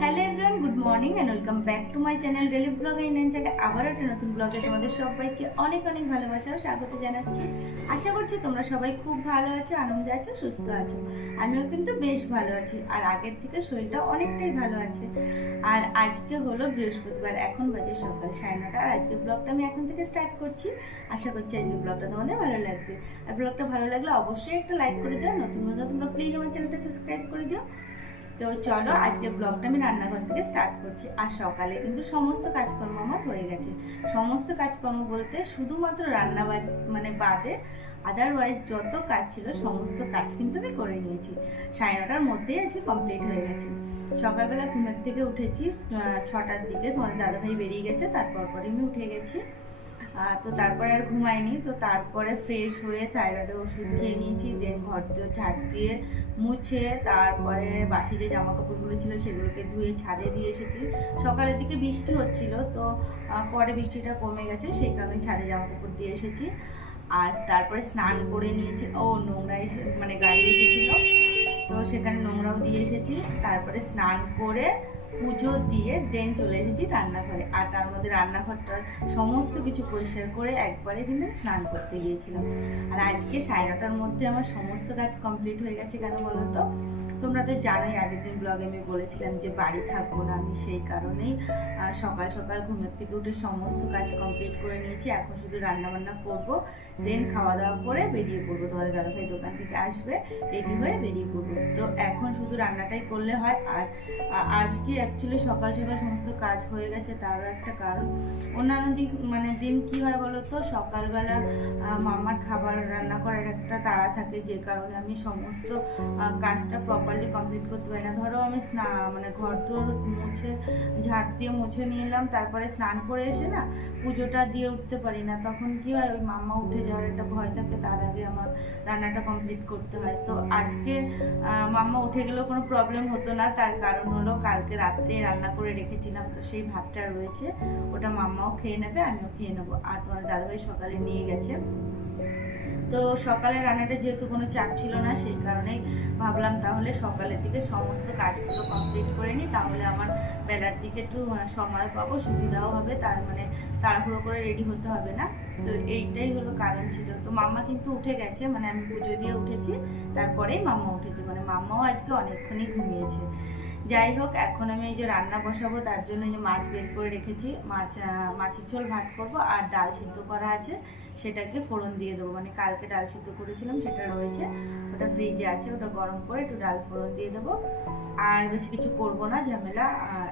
Hello everyone, good morning and welcome back to my channel daily blog in চ্যানেলে আবার একটা নতুন ব্লগে তোমাদের সবাইকে অনেক অনেক ভালোবাসা ও স্বাগত জানাচ্ছি। আশা করছি তোমরা সবাই খুব ভালো আছো, আনন্দে আছো, সুস্থ আছো। আমিও কিন্তু বেশ ভালো আছি আর আগের থেকে শরীরটা অনেকটাই ভালো আছে। আর আজকে হলো বৃহস্পতিবার, এখন বাজে সকাল 9:30 আর আজকে ব্লগটা আমি এখন থেকে স্টার্ট করছি। আশা করছি আজকে ব্লগটা তোমাদের ভালো লাগবে। আর ব্লগটা ভালো লাগলে অবশ্যই একটা লাইক করে দিও, নতুন বন্ধুরা তোমরা প্লিজ আমার চ্যানেলটা সাবস্ক্রাইব করে দিও। তো চলো আজকে ব্লগটা আমি রান্নাঘর থেকে স্টার্ট করছি। আর সকালে কিন্তু সমস্ত কাজকর্ম আমার হয়ে গেছে। সমস্ত কাজকর্ম বলতে শুধুমাত্র রান্না মানে বাদে আদারওয়াইজ যত কাজ ছিল সমস্ত কাজ কিন্তু আমি করে নিয়েছি। 9:30টার মধ্যেই আজকে কমপ্লিট হয়ে গেছে। সকালবেলা ঘুমের থেকে উঠেছি 6টার দিকে, তোমাদের দাদাভাই বেরিয়ে গেছে, তারপর পরে আমি উঠে গেছি। তো তারপরে আর ঘুমাইনি। তো তারপরে ফ্রেশ হয়ে থাইরয়েডের ওষুধ খেয়ে নিয়েছি, দেন ঘর দিয়ে ঝাড় দিয়ে মুছে তারপরে বাসি যে জামা কাপড়গুলো ছিল সেগুলোকে ধুয়ে ছাদে দিয়ে এসেছি। সকালের দিকে বৃষ্টি হচ্ছিল, তো পরে বৃষ্টিটা কমে গেছে, সেই কারণে ছাদে জামা কাপড় দিয়ে এসেছি। আর তারপরে স্নান করে নিয়েছি। নোংরা এসে মানে গাড়ি এসেছিলো, তো সেখানে নোংরাও দিয়ে এসেছি। তারপরে স্নান করে পুজো দিয়ে দেন চলে এসেছি রান্নাঘরে। আর তার মধ্যে রান্নাঘরটার সমস্ত কিছু পরিষ্কার করে একবারে কিন্তু স্নান করতে গিয়েছিলাম। আর আজকে 9:30টার মধ্যে আমার সমস্ত কাজ কমপ্লিট হয়ে গেছে। কেন বলো তো? তোমরা তো জানোই, আগের দিন ব্লগে আমি বলেছিলাম যে বাড়ি থাকবো না আমি, সেই কারণেই সকাল সকাল ঘুমের থেকে উঠে সমস্ত কাজ কমপ্লিট করে নিয়েছি। এখন শুধু রান্নাবান্না করবো, দেন খাওয়া দাওয়া করে বেরিয়ে পড়বো। তোমাদের দাদাভাই দোকান থেকে আসবে, রেডি হয়ে বেরিয়ে পড়বো। তো এখন শুধু রান্নাটাই করলে হয়। আর আজকে অ্যাকচুয়ালি সকাল সকাল সমস্ত কাজ হয়ে গেছে, তারও একটা কারণ। অন্যান্য দিন দিন কি হয় বলো তো, সকালবেলা মামার খাবার রান্না করার একটা তাড়া থাকে, যে কারণে আমি সমস্ত কাজটা প্রপারলি কমপ্লিট করতে পারি না। ধরো আমি ঘর দোর মুছে ঝাড় দিয়ে মুছে নিয়ে এলাম, তারপরে স্নান করে এসে না পুজোটা দিয়ে উঠতে পারি না। তখন কি হয়, ওই মামা উঠে যাওয়ার একটা ভয় থাকে, তার আগে আমার রান্নাটা কমপ্লিট করতে হয়। তো আজকে মামা উঠে গেলেও কোনো প্রবলেম হতো না, তার কারণ হলো কালকে রাত্রে রান্না করে রেখেছিলাম, তো সেই ভাতটা রয়েছে, ওটা মাম্মাও খেয়ে নেবে, আমিও খেয়ে নেবো। আর তোমার দাদাভাই সকালে নিয়ে গেছে। তো সকালে রান্নাটা যেহেতু কোনো চাপ ছিল না, সেই কারণেই ভাবলাম তাহলে সকালের দিকে সমস্ত কাজগুলো কমপ্লিট করে নিই, তাহলে আমার বেলার দিকে একটু সময় পাবো, সুবিধাও হবে, তার তাড়াহুড়ো করে রেডি হতে হবে না। তো এইটাই হলো কারণ ছিল। তো মাম্মা কিন্তু উঠে গেছে, আমি পুজো দিয়ে উঠেছি, তারপরেই মাম্মা উঠেছে, মাম্মাও আজকে অনেকক্ষণই ঘুমিয়েছে। যাই হোক, এখন আমি এই যে রান্না বসাবো, তার জন্য যে মাছ বের করে রেখেছি, মাছের ঝোল ভাত করব, আর ডাল সিদ্ধ করা আছে, সেটাকে ফোড়ন দিয়ে দেবো। কালকে ডাল সিদ্ধ করেছিলাম, সেটা রয়েছে, ওটা ফ্রিজে আছে, ওটা গরম করে একটু ডাল ফোড়ন দিয়ে দেবো। আর বেশি কিছু করব না, ঝামেলা।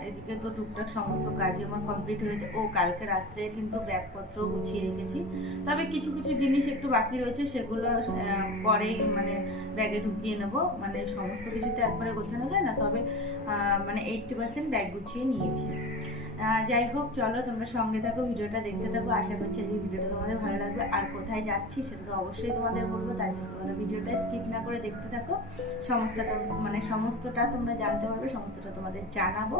এদিকে তো টুকটাক সমস্ত কাজই আমার কমপ্লিট হয়েছে। কালকে রাত্রে কিন্তু ব্যাগপত্র গুছিয়ে রেখেছি, তবে কিছু কিছু জিনিস একটু বাকি রয়েছে, সেগুলো পরেই ব্যাগে ঢুকিয়ে নেবো। সমস্ত কিছুতে একবারে গোছানো যায় না, তবে 80% ব্যাগ গুছিয়ে নিয়েছি। যাই হোক, চলো তোমরা সঙ্গে থাকো, ভিডিওটা দেখতে থাকো। আশা করছি এই ভিডিওটা তোমাদের ভালো লাগবে। আর কোথায় যাচ্ছি সেটা তো অবশ্যই তোমাদের বলবো, তার জন্য তোমাদের ভিডিওটা স্কিপ না করে দেখতে থাকো। সমস্তটা তোমরা জানতে পারবে, সমস্তটা তোমাদের জানাবো।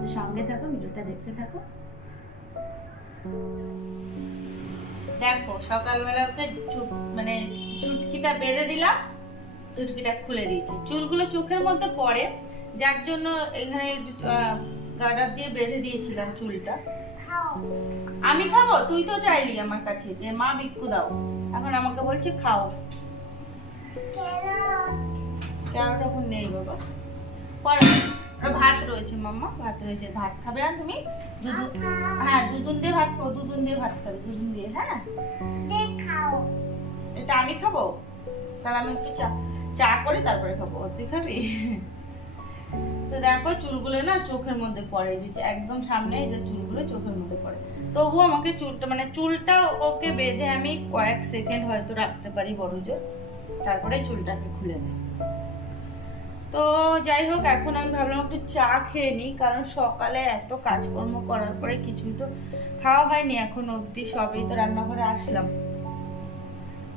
তো সঙ্গে থাকো, ভিডিওটা দেখতে থাকো। দেখো, সকালবেলা ওকে চুটকিটা বেঁধে দিলাম, চুটকিটা খুলে দিয়েছি। চুলগুলো চোখের মধ্যে পড়ে, যার জন্য এখানে গার্ডার দিয়ে বেঁধে দিয়েছিলাম চুলটা। আমি খাবো? তুই তো চাইলি আমার কাছে যে মা বিক্কু দাও, এখন আমাকে বলছে খাও। ক্যারট এখন নেই বাবা, পরে ভাত রয়েছে, মাম্মা ভাত রয়েছে, ভাত খাবে না তুমি? হ্যাঁ, দুধুন দিয়ে ভাত খাবো, দুধুন দিয়ে ভাত খাবে, দুধুন দিয়ে। হ্যাঁ, এটা আমি খাবো? তাহলে আমি একটু চা করে তারপরে খাবো, তুই খাবি? তো দেখো, চুলগুলো না চোখের মধ্যে পড়ে, যে একদম সামনে এই যে চুলগুলো চোখের মধ্যে পড়ে। তবু আমাকে চুলটা ওকে বেঁধে আমি কয়েক সেকেন্ড হয়তো রাখতে পারি বড় জোর, তারপরে চুলটাকে খুলে দেয়। তো যাই হোক, এখন আমি ভাবলাম একটু চা খেয়ে নিই, কারণ সকালে এত কাজকর্ম করার পরে কিছুই তো খাওয়া হয়নি এখন অবধি, সবেই তো রান্নাঘরে আসলাম।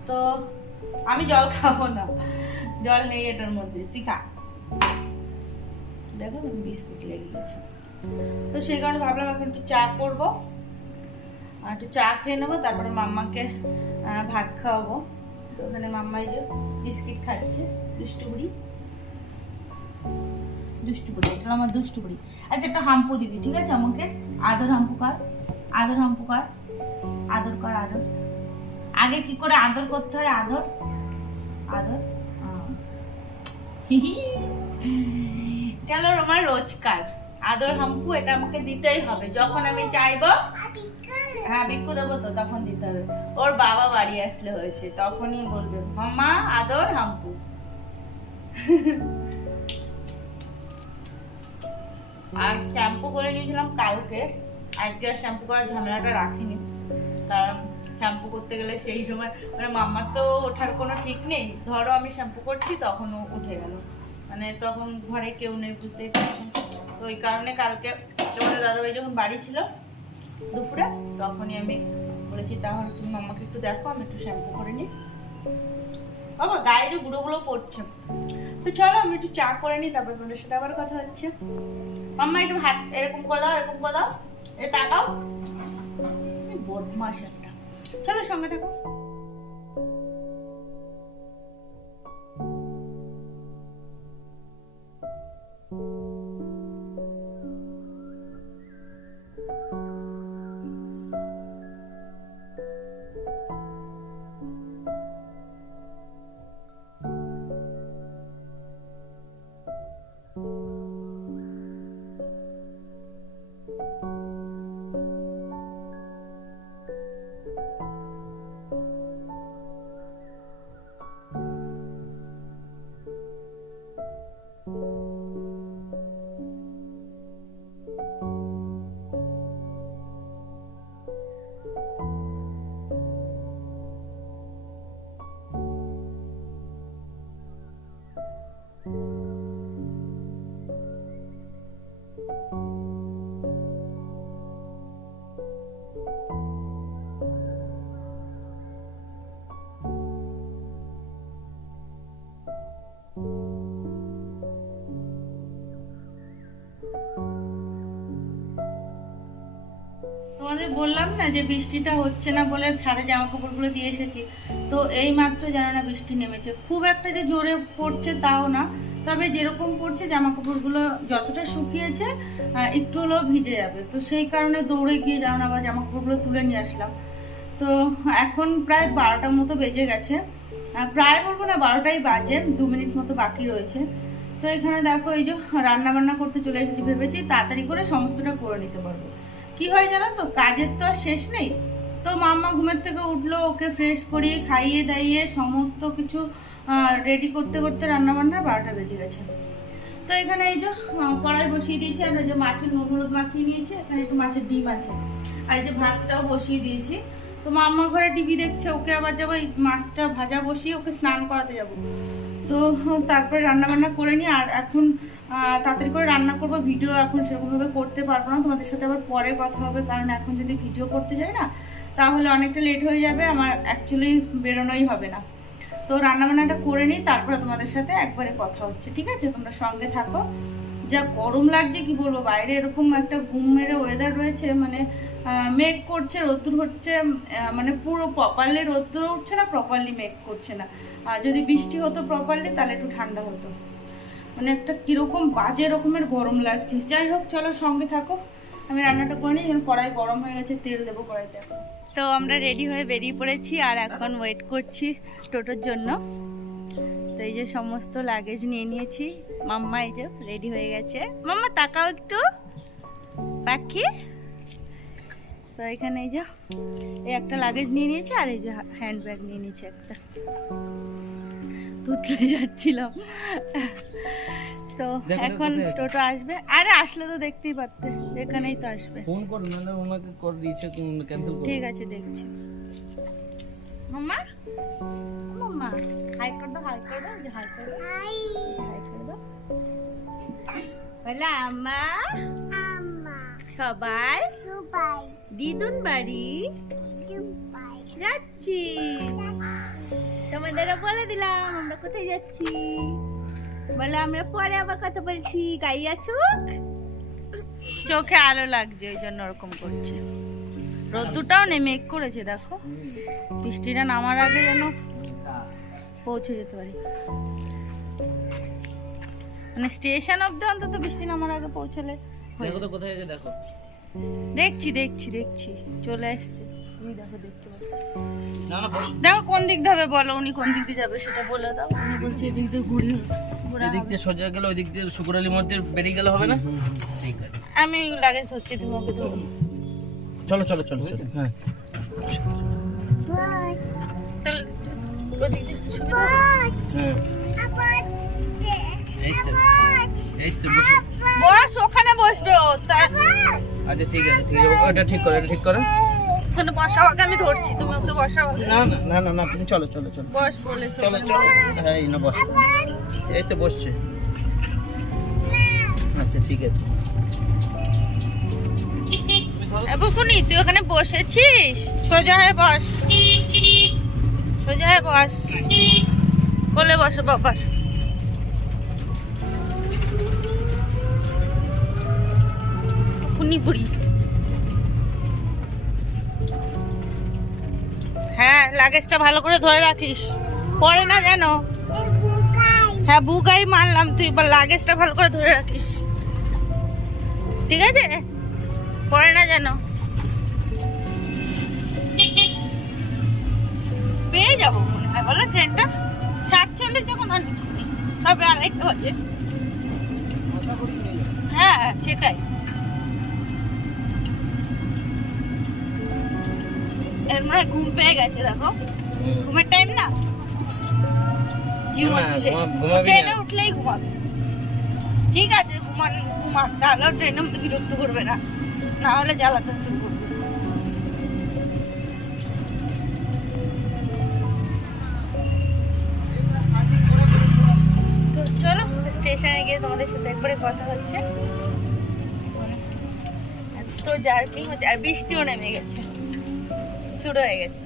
তো আমি জল খাবো না, জল নেই এটার মধ্যে, তুই খা। দেখো বিস্কুট লেগে গেছে, তো সেই কারণে ভাবলাম এখন একটু চা করবো, আর একটু চা খেয়ে নেবো, তারপরে মাম্মাকে ভাত খাওয়াবো। তো ওখানে মাম্মাই যে বিস্কিট খাচ্ছে, দুষ্টু বুড়ি। দুষ্টু বুড়ি, এটা আমার দুষ্টু বুড়ি। আচ্ছা একটা হাম্পু দিবি, ঠিক আছে? আমাকে আদর হাম্পু কর, আদর হাম্পু কর, আদর কর, আদর। আগে কি করে আদর করতে হয়? আদর আদর। চলো আমার রোজকার আদর হাম্পু, এটা আমাকে দিতেই হবে যখন আমি চাইবো। হ্যাঁ বিক্কু দেবো তো, তখন দিতে হবে। ওর বাবা বাড়ি আসলে হয়েছে, তখনই বলবে মাম্মা আদর হাম্পু। আর শ্যাম্পু করে নিয়েছিলাম কালকে, আজকে আর শ্যাম্পু করার ঝামেলাটা রাখিনি, কারণ শ্যাম্পু করতে গেলে সেই সময় মানে মাম্মার তো ওঠার কোনো ঠিক নেই। ধরো আমি শ্যাম্পু করছি তখনও উঠে গেল, মানে তখন ঘরে কেউ নেই, বুঝতেই পারছেন। তো ওই কারণে কালকে তোমাদের দাদাভাই যখন বাড়ি ছিল দুপুরে, তখনই আমি বলেছি তাহলে তুমি মাম্মাকে একটু দেখো, আমি একটু শ্যাম্পু করে নিই। বাবা গায়ে যে গুঁড়োগুলো পড়ছে। তো চলো আমি একটু চা করে নিই, তারপর তোমাদের সাথে আবার কথা হচ্ছে। মাম্মা একটু হাত এরকম করে দাও, এরকম করে দাও, এ তাকাও। বদমাশ একটা। চলো সঙ্গে থাকো। তোমাদের বললাম না যে বৃষ্টিটা হচ্ছে না বলে ছাদে জামা কাপড়গুলো দিয়ে এসেছি। তো এই মাত্র জানো না বৃষ্টি নেমেছে, খুব একটা যে জোরে পড়ছে তাও না, তবে যেরকম পড়ছে জামা কাপড়গুলো যতটা শুকিয়েছে একটু হলেও ভিজে যাবে। তো সেই কারণে দৌড়ে গিয়ে জানো না আবার জামা কাপড়গুলো তুলে নিয়ে আসলাম। তো এখন প্রায় 12টার মতো বেজে গেছে, প্রায় বলবো না 12টাই বাজে, 2 মিনিট মতো বাকি রয়েছে। তো এখানে দেখো এই যে রান্না বান্না করতে চলে এসেছি, ভেবেছি তাড়াতাড়ি করে সমস্তটা করে নিতে পারবো। কি হয় জানো তো, কাজের তো আর শেষ নেই। তো মাম্মা ঘুমের থেকে উঠলো, ওকে ফ্রেশ করিয়ে খাইয়ে দাইয়ে সমস্ত কিছু রেডি করতে করতে রান্নাবান্না 12টা বেজে গেছে। তো এখানে এই যে কড়াই বসিয়ে দিয়েছি, আমরা যে মাছের নুন হলুদ মাখিয়ে নিয়েছি, এখানে একটু মাছের ডিম আছে, আর এই যে ভাতটাও বসিয়ে দিয়েছি। তো মাম্মা ঘরে টিভি দেখছে, ওকে আবার যাবো এই মাছটা ভাজা বসিয়ে ওকে স্নান করাতে যাব। তো তারপরে রান্নাবান্না করে নিই। আর এখন তাড়াতাড়ি করে রান্না করবো, ভিডিও এখন সেরকমভাবে করতে পারবো না, তোমাদের সাথে আবার পরে কথা হবে, কারণ এখন যদি ভিডিও করতে যাই না তাহলে অনেকটা লেট হয়ে যাবে, আমার অ্যাকচুয়ালি বেরোনোই হবে না। তো রান্নাবান্নাটা করে নিই, তারপরে তোমাদের সাথে একবারে কথা হচ্ছে, ঠিক আছে? তোমরা সঙ্গে থাকো। যা গরম লাগছে কি বলবো, বাইরে এরকম একটা ঘুম মেরে ওয়েদার রয়েছে, মানে মেঘ করছে, রোদ্দুর হচ্ছে, মানে পুরো প্রপারলি রোদ্দুর উঠছে না, প্রপারলি মেঘ করছে না। যদি বৃষ্টি হতো প্রপারলি তাহলে একটু ঠান্ডা হতো, মানে একটা কিরকম বাজে রকমের গরম লাগছে। যাই হোক চলো সঙ্গে থাকো, আমি রান্নাটা করে নিই। কড়াই গরম হয়ে গেছে, তেল দেবো কড়াইতে। তো আমরা রেডি হয়ে বেরিয়ে পড়েছি, আর এখন ওয়েট করছি টোটোর জন্য। তো এই যে সমস্ত লাগেজ নিয়ে নিয়েছি, মাম্মা এই যে রেডি হয়ে গেছে। মাম্মা তাকাও একটু পাখি। তো এখানে এই যে এই একটা লাগেজ নিয়ে নিয়েছি, আর এই যে হ্যান্ড ব্যাগ নিয়ে নিয়েছি একটা, তুতলে যাচ্ছিলাম। তো এখন টোটো আসবে, আরে আসলে তো দেখতেই পারতে, এখানেই তো আসবে। ফোন করো, নাহলে ওনাকে করে দিয়েছে, ক্যান্সেল করো। ঠিক আছে দেখছি। মাম্মা মাম্মা হাই করে দাও, হাই করে দাও, হাই করে দাও, হাই করে দাও। বলে আম্মা আম্মা, সবাই সবাই দিদুন বাড়ি যাচ্ছি। তোমাদেরও বলে দিলাম আমরা কোথায় যাচ্ছি। বলে আমরা পরে আবার কথা বলছি, গাইয়া চোখ চোখে আলো লাগছে, ওই জন্য ওরকম করছে। রোদ্দুরটাও নেই, মেঘ করেছে দেখো, বৃষ্টিটা নামার আগে যেন পৌঁছে যেতে পারি। মানে স্টেশন অব্দি অন্তত বৃষ্টি নামার আগে পৌঁছালে হয়ে দেখো তো যাবে। কোথায় আছে দেখো। দেখছি দেখছি দেখছি চলে আসছে। তুমি দেখো দেখতে পাচ্ছ। না না বস। দেখো কোন দিক দিয়ে হবে বলো, উনি কোন দিক দিয়ে যাবে সেটা বলে দাও। উনি বলছে এদিক দিয়ে ঘোরা এদিক হবে। দিয়ে সোজা গেলে ওই দিক দিয়ে শুকুরালির মধ্যে বেরিয়ে গেলে হবে না? ঠিক আছে আমি লাগেজ হচ্ছে তুমি ওকে ধরো। চলো চলো চলো চলো। হ্যাঁ তাহলে ওদিক দিয়ে সুবিধা হবে। হ্যাঁ এই তো বসো। বস ওখানে বসবে ও তার আচ্ছা ঠিক আছে ঠিক আছে ওটা ঠিক করো, এটা ঠিক করো। ওখানে বসাও আগে, আমি ধরছি তুমি ওকে বসাও আগে। না না না না না তুমি চলো চলো চলো বস বলেছো চলো চলো। হ্যাঁ এই না বসো। এই তো বসছে। আচ্ছা ঠিক আছে। বুকুনি তুই ওখানে বসেছিস, সোজা হয়ে বস, সোজা হয়ে বস, কোলে বসো বাবার। কুনি বুড়ি। হ্যাঁ লাগেজটা ভালো করে ধরে রাখিস, পরে না যেন। হ্যাঁ বুকাই মানলাম, তুই এবার লাগেজটা ভালো করে ধরে রাখিস, ঠিক আছে? পরে না যেন। পেয়ে যাবো মনে হয় বলো ট্রেনটা 7:40 যখন আনি, তবে 2:30 বাজে। হ্যাঁ সেটাই। এর মনে হয় ঘুম পেয়ে গেছে, দেখো ঘুমের টাইম না, ঘুমাচ্ছে। ঘুমাবি ট্রেনে না। উঠলেই ঘুমাবে। ঠিক আছে ঘুমাক, তাহলে ট্রেনের মধ্যে বিরক্ত করবে না, না হলে জ্বালাতন শুরু করবে। তো চলো স্টেশনে গিয়ে তোমাদের সাথে একবারে কথা হচ্ছে। এত জার্কিং হচ্ছে আর বৃষ্টিও নেমে গেছে, শুরু হয়ে গেছে।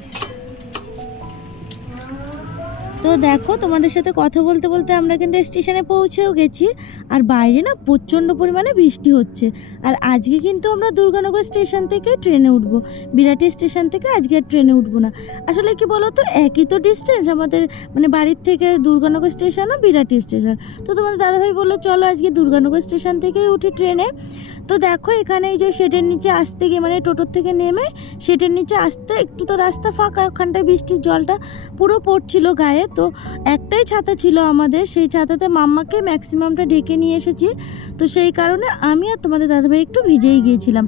তো দেখো তোমাদের সাথে কথা বলতে বলতে আমরা কিন্তু স্টেশনে পৌঁছেও গেছি, আর বাইরে না প্রচণ্ড পরিমাণে বৃষ্টি হচ্ছে। আর আজকে কিন্তু আমরা দুর্গানগর স্টেশন থেকে ট্রেনে উঠবো, বিরাটি স্টেশন থেকে আজকে আর ট্রেনে উঠবো না। আসলে কি বলো তো, একই তো ডিস্টেন্স আমাদের, মানে বাড়ির থেকে দুর্গানগর স্টেশন আর বিরাটি স্টেশন। তো তোমাদের দাদাভাই বললো চলো আজকে দুর্গানগর স্টেশন থেকেই উঠি ট্রেনে। তো দেখো এখানে এই যে শেডের নিচে আসতে গিয়ে, মানে টোটোর থেকে নেমে শেডের নিচে আসতে একটু তো রাস্তা ফাঁকা, ওখানটায় বৃষ্টির জলটা পুরো পড়ছিল গায়ে। তো একটাই ছাতা ছিল আমাদের, সেই ছাতাতে মাম্মাকে ম্যাক্সিমামটা ঢেকে নিয়ে এসেছি। তো সেই কারণে আমি আর তোমাদের দাদাভাই একটু ভিজেই গিয়েছিলাম।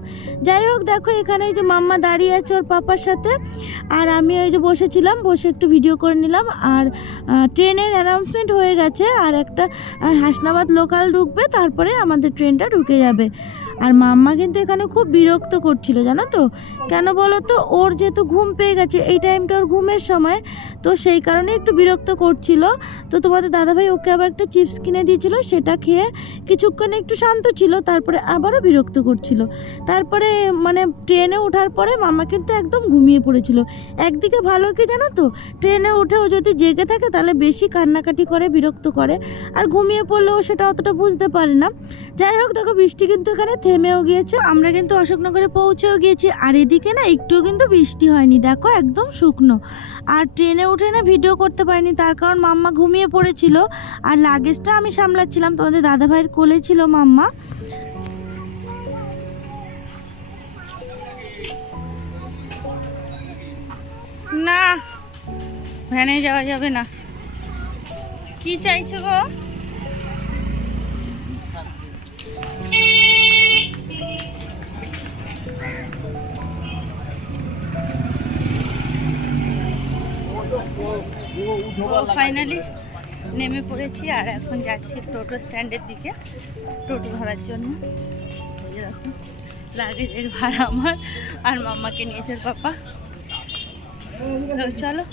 যাই হোক দেখো এখানে এই যে মাম্মা দাঁড়িয়ে আছে ওর পাপার সাথে, আর আমি ওই যে বসেছিলাম, বসে একটু ভিডিও করে নিলাম। আর ট্রেনের অ্যানাউন্সমেন্ট হয়ে গেছে, আর একটা হাসনাবাদ লোকাল ঢুকবে, তারপরে আমাদের ট্রেনটা ঢুকে যাবে। আর মাম্মা কিন্তু এখানে খুব বিরক্ত করছিল, জানো তো কেন বলো তো, ওর যেহেতু ঘুম পেয়ে গেছে, এই টাইমটা ওর ঘুমের সময়, তো সেই কারণে একটু বিরক্ত করছিল। তো তোমাদের দাদাভাই ওকে আবার একটা চিপস কিনে দিয়েছিল, সেটা খেয়ে কিছুক্ষণ একটু শান্ত ছিল, তারপরে আবারও বিরক্ত করছিল। তারপরে মানে ট্রেনে ওঠার পরে মাম্মা কিন্তু একদম ঘুমিয়ে পড়েছিল। একদিকে ভালো কি জানো তো, ট্রেনে উঠেও যদি জেগে থাকে তাহলে বেশি কান্নাকাটি করে, বিরক্ত করে, আর ঘুমিয়ে পড়লেও সেটা অতটা বুঝতে পারে না। যাই হোক দেখো বৃষ্টি কিন্তু এখানে থেমেও গিয়েছে, আমরা কিন্তু অশোকনগরে পৌঁছেও গিয়েছি। আর এদিকে না একটুও কিন্তু বৃষ্টি হয়নি, দেখো একদম শুকনো। আর ট্রেনে উঠে না ভিডিও করতে পারিনি, তার কারণ মাম্মা ঘুমিয়ে পড়েছিল, আর লাগেজটা আমি সামলাচ্ছিলাম। তোমাদের দাদাভাইয়ের কোলে ছিল মাম্মা। না ভ্যানে যাওয়া যাবে না। কি চাইছো গো? ফাইনালি নেমে পড়েছি, আর এখন যাচ্ছি টোটো স্ট্যান্ডের দিকে টোটো ধরার জন্য। এরকম লাগেজের ভাড়া আমার, আর মাম্মাকে নিয়েছে পাপা। তো চলো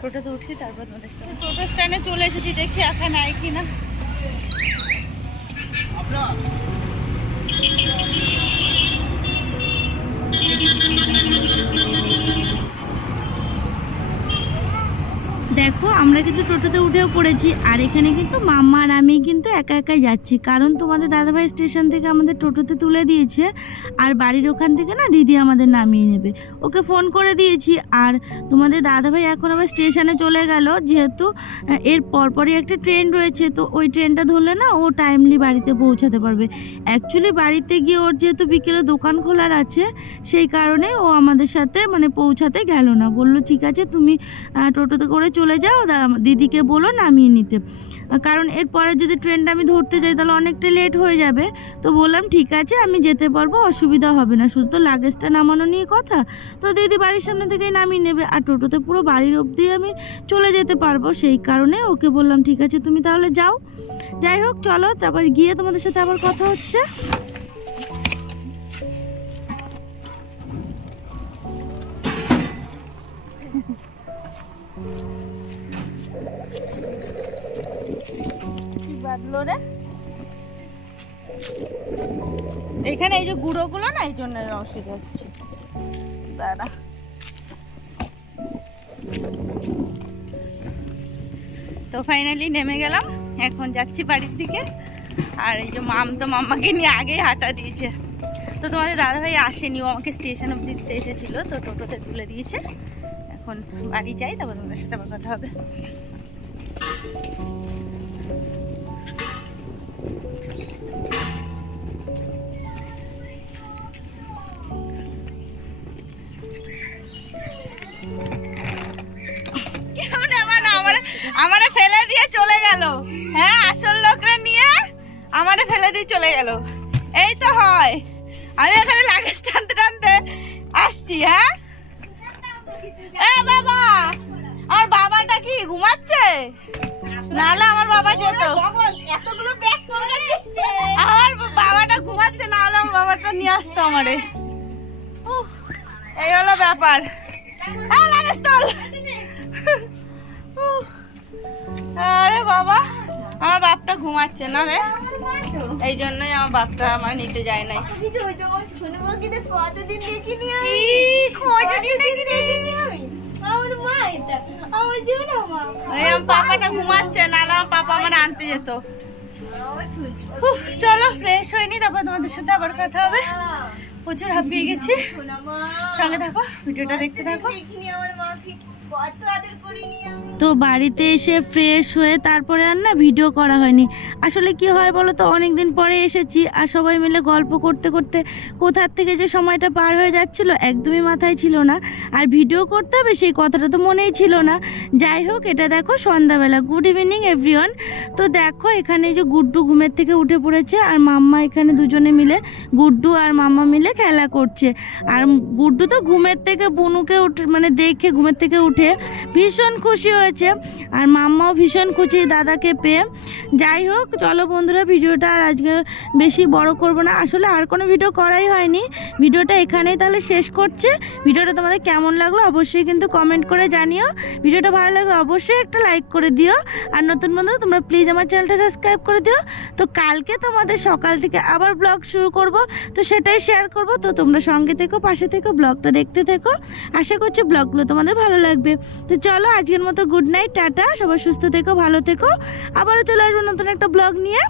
টোটোতে উঠি, তারপর তোমাদের সাথে। টোটো স্ট্যান্ডে চলে এসেছি, দেখি একা নাই কিনা। দেখো আমরা কিন্তু টোটোতে উঠেও পড়েছি, আর এখানে কিন্তু মাম্মা আর আমি কিন্তু একা একাই যাচ্ছি, কারণ তোমাদের দাদাভাই স্টেশন থেকে আমাদের টোটোতে তুলে দিয়েছে, আর বাড়ির ওখান থেকে না দিদি আমাদের নামিয়ে নেবে। ওকে ফোন করে দিয়েছি, আর তোমাদের দাদাভাই এখন আবার স্টেশনে চলে গেল, যেহেতু এর পরপরই একটা ট্রেন রয়েছে, তো ওই ট্রেনটা ধরলে না ও টাইমলি বাড়িতে পৌঁছাতে পারবে। অ্যাকচুয়ালি বাড়িতে গিয়ে ওর যেহেতু বিকেলে দোকান খোলার আছে, সেই কারণে ও আমাদের সাথে মানে পৌঁছাতে গেল না। বললো ঠিক আছে তুমি টোটোতে করে চলে যাও, দিদিকে বলো নামিয়ে নিতে, কারণ এরপরে যদি ট্রেনটা আমি ধরতে যাই তাহলে অনেকটা লেট হয়ে যাবে। তো বললাম ঠিক আছে আমি যেতে পারবো, অসুবিধা হবে না, শুধু তো লাগেজটা নামানো নিয়ে কথা। তো দিদি বাড়ির সামনে থেকেই নামিয়ে নেবে, আর টোটোতে পুরো বাড়ির অবধি আমি চলে যেতে পারবো, সেই কারণে ওকে বললাম ঠিক আছে তুমি তাহলে যাও। যাই হোক চলো, তারপর গিয়ে তোমাদের সাথে আবার কথা হচ্ছে। এখানে এই যে গুঁড়োগুলো না, এই জন্য অসুবিধা হচ্ছে। দাঁড়া, তো ফাইনালি নেমে গেলাম, এখন যাচ্ছি বাড়ির দিকে। আর এই যে মাম্মাকে নিয়ে আগেই হাঁটা দিয়েছে। তো তোমাদের দাদাভাই আসেনি, ও আমাকে স্টেশন অব্দি দিতে এসেছিলো, তো টোটোতে তুলে দিয়েছে। এখন বাড়ি যাই, তারপর তোমাদের সাথে আবার কথা হবে। আমারে ফেলে দিয়ে চলে গেল, হ্যাঁ আসল লোকরা নিয়ে আমারে ফেলে দিয়ে চলে গেল। এই তো হয়, আমি এখানে লাগেজ টানতে টানতে আসছি। হ্যাঁ বাবা, আমার বাবাটা কি ঘুমাচ্ছে? নাহলে আমার বাবা যেত, আমার বাবাটা ঘুমাচ্ছে, নাহলে আমার বাবাটা নিয়ে আসতো আমারে। এই হলো ব্যাপার। লাগেজ তোল। আরে বাবা, আমার বাপটা ঘুমাচ্ছে না রে, এই জন্যই আমার বাপটা আমার নিতে যায় নাই। পাপাটা ঘুমাচ্ছে, না আমার পাপা আমার আনতে যেত। চলো ফ্রেশ হয়নি, তারপর তোমাদের সাথে আবার কথা হবে। প্রচুর হাঁপিয়ে গেছি, সঙ্গে থাকো, ভিডিওটা দেখতে থাকো। তো বাড়িতে এসে ফ্রেশ হয়ে তারপরে আর না ভিডিও করা হয়নি। আসলে কি হয় বলো তো, অনেকদিন পরে এসেছি, আর সবাই মিলে গল্প করতে করতে কোথার থেকে যে সময়টা পার হয়ে যাচ্ছিল একদমই মাথায় ছিল না, আর ভিডিও করতে হবে সেই কথাটা তো মনেই ছিল না। যাই হোক, এটা দেখো সন্ধ্যাবেলা। Good evening everyone. তো দেখো এখানে যে গুড্ডু ঘুমের থেকে উঠে পড়েছে, আর মাম্মা এখানে দুজনে মিলে, গুড্ডু আর মাম্মা মিলে খেলা করছে। আর গুড্ডু তো ঘুমের থেকে বুনুকে উঠে মানে দেখে ঘুমের থেকে উঠে ভীষণ খুশি হয়েছে, আর মাম্মাও ভীষণ খুশি দাদাকে পেয়ে। যাই হোক চলো বন্ধুরা, ভিডিওটা আর আজকে বেশি বড় করব না, আসলে আর কোনো ভিডিও করাই হয়নি, ভিডিওটা এখানেই তাহলে শেষ করছে। ভিডিওটা তোমাদের কেমন লাগলো অবশ্যই কিন্তু কমেন্ট করে জানিও, ভিডিওটা ভালো লাগলে অবশ্যই একটা লাইক করে দিও, আর নতুন বন্ধুরা তোমরা প্লিজ আমার চ্যানেলটা সাবস্ক্রাইব করে দিও। তো কালকে তোমাদের সকাল থেকে আবার ব্লগ শুরু করব, তো সেটাই শেয়ার করব। তো তোমরা সঙ্গে থেকো, পাশে থেকো, ব্লগটা দেখতে থেকো, আশা করছি ব্লগগুলো তোমাদের ভালো লাগবে। তো চলো আজকের মতো গুড নাইট, টাটা, সবাই সুস্থ থেকো, ভালো থেকো, আবারও চলে আসবো নতুন একটা ব্লগ নিয়ে।